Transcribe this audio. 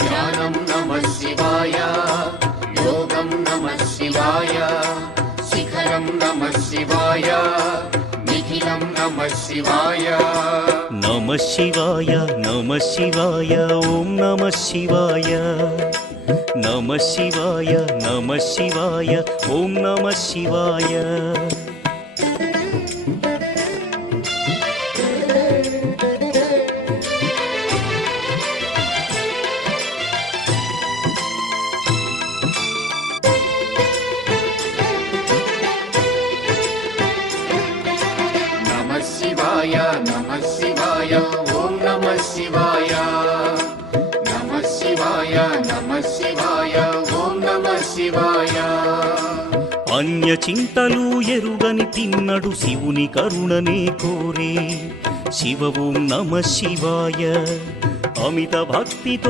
ధ్యానం నమః శివాయ, యోగం నమః శివాయ, శిఖరం నమః శివాయ, నిఖిలం నమః శివాయ. నమః శివాయ నమః శివాయ ఓం నమః శివాయ. నమః శివాయ నమః శివాయ ఓం నమః శివాయ. నమః శివాయ నమః శివాయ ఓం నమః శివాయ. నమః శివాయ నమః శివాయ ఓం నమః శివాయ. అన్య చింతలు ఎరుగని తిన్నడు శివుని కరుణనే కోరే. శివ ఓం నమః శివాయ. అమిత భక్తితో